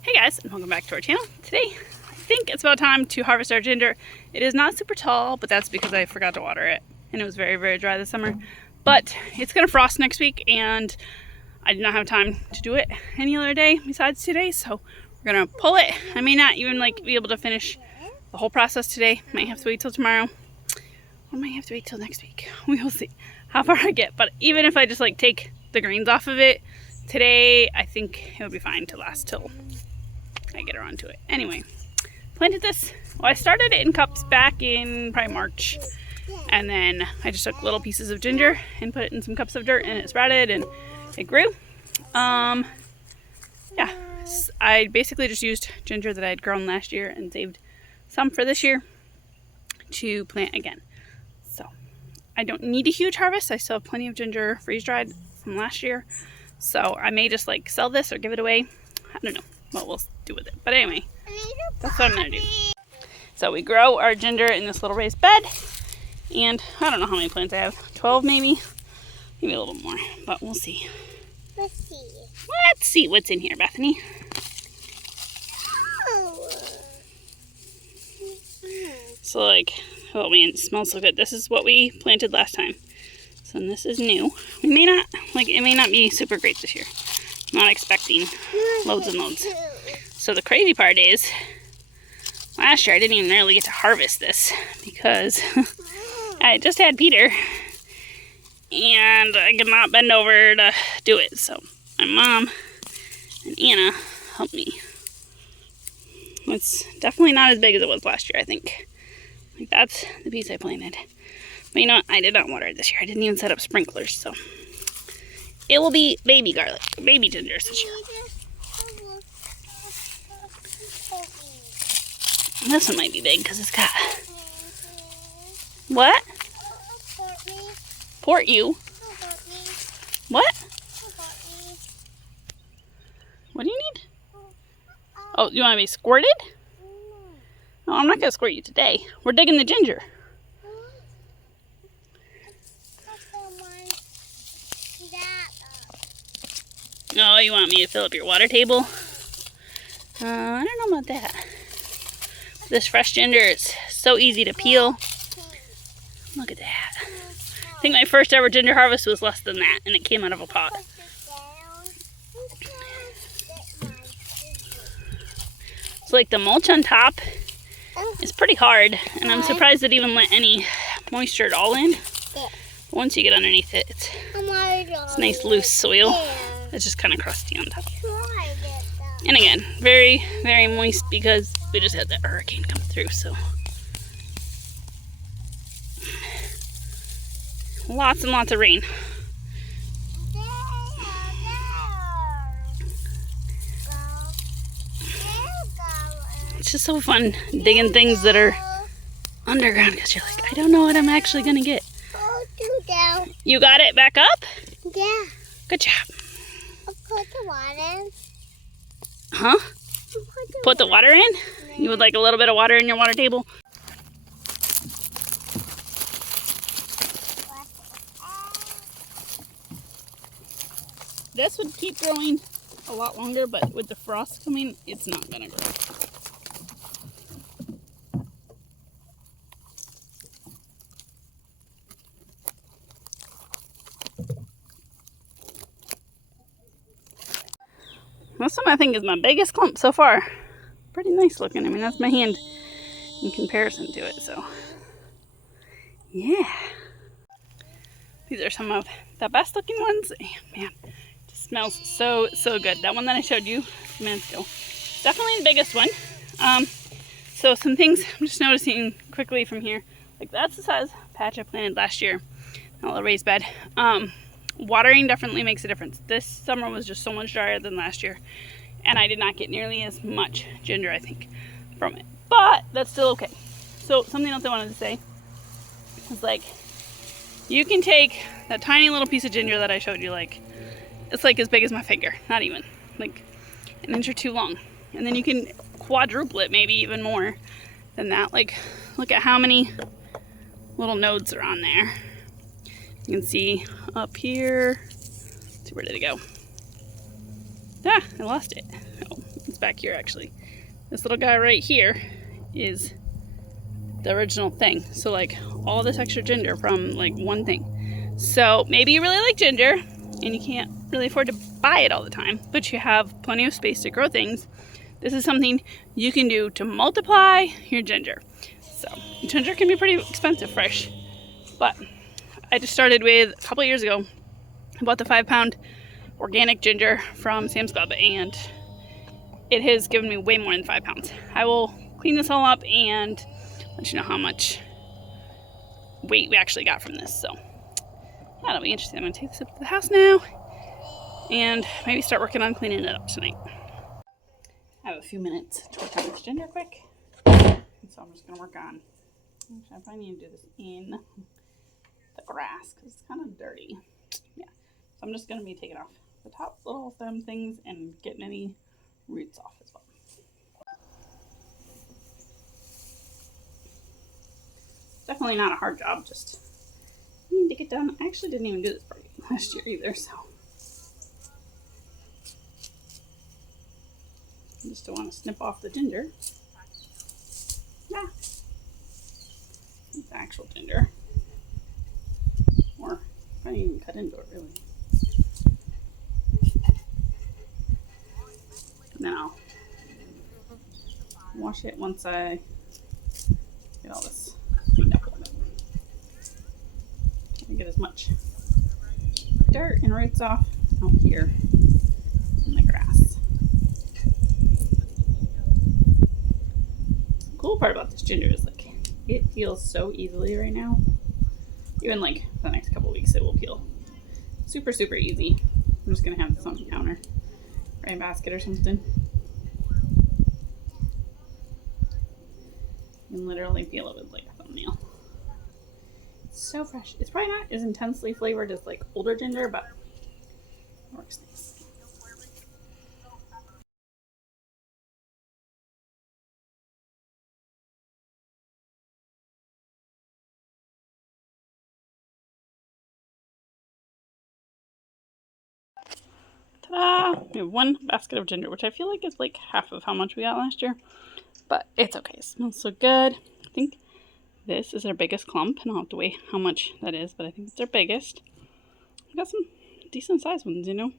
Hey guys, and welcome back to our channel. Today, I think it's about time to harvest our ginger. It is not super tall, but that's because I forgot to water it, and it was very, very dry this summer. But it's gonna frost next week, and I did not have time to do it any other day besides today, so we're gonna pull it. I may not even be able to finish the whole process today. Might have to wait till tomorrow, or might have to wait till next week. We will see how far I get. But even if I just take the greens off of it today, I think it'll be fine to last till I get around to it. Anyway, planted this. Well, I started it in cups back in probably March, and then I just took little pieces of ginger and put it in some cups of dirt, and it sprouted and it grew. Yeah, I basically just used ginger that I had grown last year and saved some for this year to plant again. So I don't need a huge harvest. I still have plenty of ginger freeze dried from last year, so I may just sell this or give it away. I don't know what we'll do with it, but anyway, that's what I'm gonna do. So we grow our ginger in this little raised bed, and I don't know how many plants I have, 12 maybe a little more, but we'll see. Let's see what's in here, Bethany. So oh man, it smells so good. This is what we planted last time, so this is new. We may not it may not be super great this year. I'm not expecting loads and loads. So the crazy part is, last year I didn't even really get to harvest this because I just had Peter and I could not bend over to do it. So my mom and Anna helped me. It's definitely not as big as it was last year, I think. That's the piece I planted. But you know what? I did not water it this year. I didn't even set up sprinklers, so it will be baby garlic, baby gingers this year. This one might be big because it's got... What? Port you? What? What do you need? Oh, you want to be squirted? No, I'm not going to squirt you today. We're digging the ginger. Oh, you want me to fill up your water table? I don't know about that. This fresh ginger is so easy to peel. Look at that. I think my first ever ginger harvest was less than that, and it came out of a pot. So the mulch on top is pretty hard, and I'm surprised it even let any moisture at all in. But once you get underneath it, it's nice loose soil. It's just kind of crusty on top. And again, very, very moist because we just had that hurricane come through, so. Lots and lots of rain. It's just so fun digging things that are underground because you're I don't know what I'm actually going to get. You got it back up? Yeah. Good job. I'll put the water in. Huh? Put the water in? You would like a little bit of water in your water table? This would keep growing a lot longer, but with the frost coming, it's not gonna grow. This one I think is my biggest clump so far. Pretty nice looking. I mean, that's my hand in comparison to it, so yeah. These are some of the best looking ones. Man, it just smells so, so good. That one that I showed you a few minutes ago, definitely the biggest one. So some things I'm just noticing quickly from here, that's the size patch I planted last year, a little raised bed. Watering definitely makes a difference. This summer was just so much drier than last year, and I did not get nearly as much ginger, I think, from it. But that's still okay. So something else I wanted to say is you can take that tiny little piece of ginger that I showed you, it's as big as my finger, not even, an inch or two long. And then you can quadruple it, maybe even more than that. Look at how many little nodes are on there. You can see up here. Let's see, where did it go? Ah, I lost it. Oh, It's back here actually. This little guy right here is the original thing. So like all this extra ginger from like one thing. So maybe you really like ginger and you can't really afford to buy it all the time, but you have plenty of space to grow things. This is something you can do to multiply your ginger. So ginger can be pretty expensive fresh, but I just started with a couple of years ago. I bought the 5-pound organic ginger from Sam's Club and it has given me way more than 5 pounds. I will clean this all up and let you know how much weight we actually got from this. So that'll be interesting. I'm gonna take this up to the house now and maybe start working on cleaning it up tonight. I have a few minutes to work on this ginger quick. So I'm just gonna work on, actually I probably need to do this in the grass because it's kind of dirty. Yeah, so I'm just gonna be taking off the top little stem things and getting any roots off as well. Definitely not a hard job, just need to get done. I actually didn't even do this part last year either, so I just don't want to snip off the ginger. Yeah, it's actual ginger, or I didn't even cut into it really. And then I'll wash it once I get all this cleaned up a little bit. Try to get as much dirt and roots off out here in the grass. The cool part about this ginger is like it heals so easily right now. Even like the next couple weeks it will peel super easy. I'm just gonna have this on the counter, right, in a basket or something. You can literally peel it with like a thumbnail. It's so fresh. It's probably not as intensely flavored as like older ginger, but it works nice. Ta-da! We have one basket of ginger, which I feel like is like half of how much we got last year. But it's okay. It smells so good. I think this is our biggest clump, and I'll have to weigh how much that is, but I think it's our biggest. We got some decent sized ones, you know.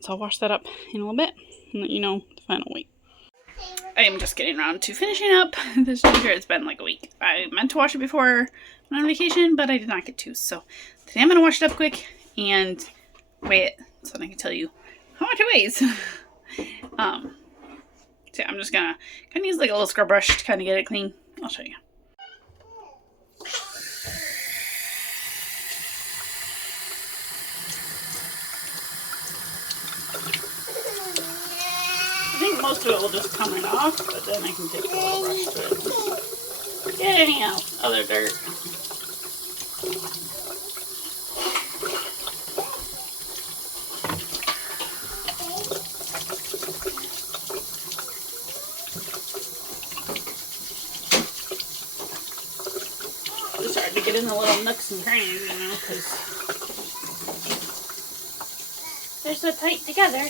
So I'll wash that up in a little bit and let you know the final weight. I am just getting around to finishing up this ginger. It's been like a week. I meant to wash it before I went on vacation, but I did not get to. So today I'm going to wash it up quick and weigh it so that I can tell you how much it weighs. So I'm just gonna kind of use like a little scrub brush to kind of get it clean. I'll show you. I think most of it will just come right off, but then I can take a little brush to it. Get any other dirt. It's hard to get in the little nooks and crannies, you know, because they're so tight together.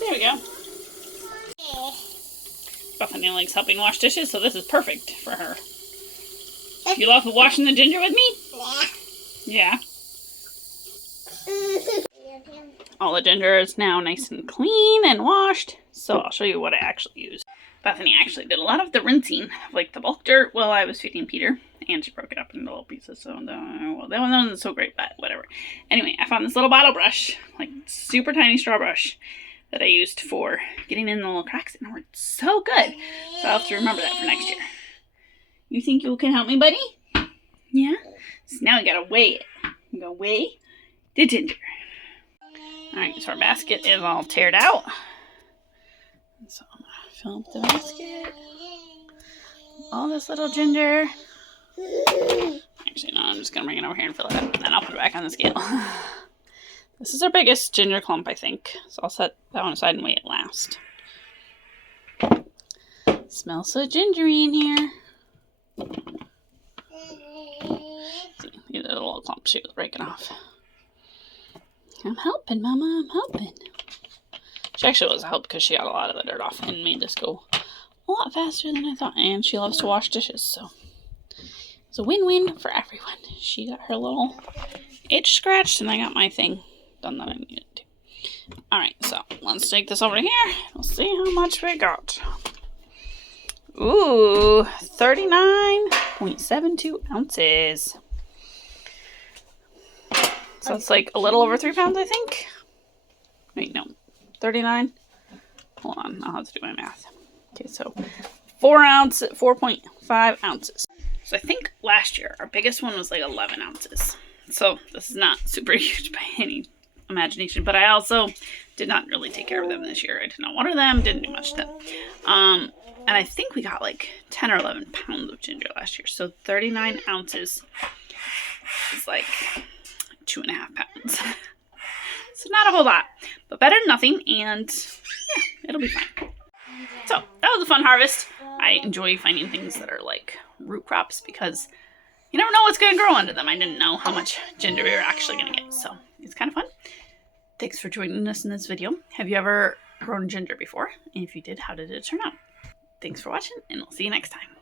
There we go. Bethany likes helping wash dishes, so this is perfect for her. You love washing the ginger with me? Yeah. All the ginger is now nice and clean and washed, so I'll show you what I actually use. Bethany actually did a lot of the rinsing, like the bulk dirt, while I was feeding Peter, and she broke it up into little pieces, so well, that one wasn't so great, but whatever. Anyway, I found this little bottle brush, like super tiny straw brush, that I used for getting in the little cracks, and it worked so good. So I'll have to remember that for next year. You think you can help me, buddy? Yeah? So now we gotta weigh it. We gotta weigh the ginger. Alright, so our basket is all teared out. So I'm gonna fill up the basket. All this little ginger. Actually, no, I'm just gonna bring it over here and fill it up, and then I'll put it back on the scale. This is our biggest ginger clump, I think. So I'll set that one aside and weigh it last. It smells so gingery in here. See, These are the little clumps she was breaking off. I'm helping, Mama, I'm helping. She actually was a help because she got a lot of the dirt off and made this go a lot faster than I thought. And she loves to wash dishes, so it's a win-win for everyone. She got her little itch scratched, and I got my thing done that I needed to. Alright, so let's take this over here. We'll see how much we got. Ooh, 39.72 ounces. So it's like a little over 3 pounds, I think. Wait, no. 39? Hold on, I'll have to do my math. Okay, so 4.5 ounces. So I think last year our biggest one was like 11 ounces. So this is not super huge by any imagination, but I also did not really take care of them this year. I did not water them, didn't do much to them. And I think we got like 10 or 11 pounds of ginger last year. So 39 ounces is like 2.5 pounds. So not a whole lot, but better than nothing, and yeah, it'll be fine. So that was a fun harvest. I enjoy finding things that are like root crops because you never know what's going to grow under them. I didn't know how much ginger we were actually going to get, so it's kind of fun. Thanks for joining us in this video. Have you ever grown ginger before? And if you did, how did it turn out? Thanks for watching, and we'll see you next time.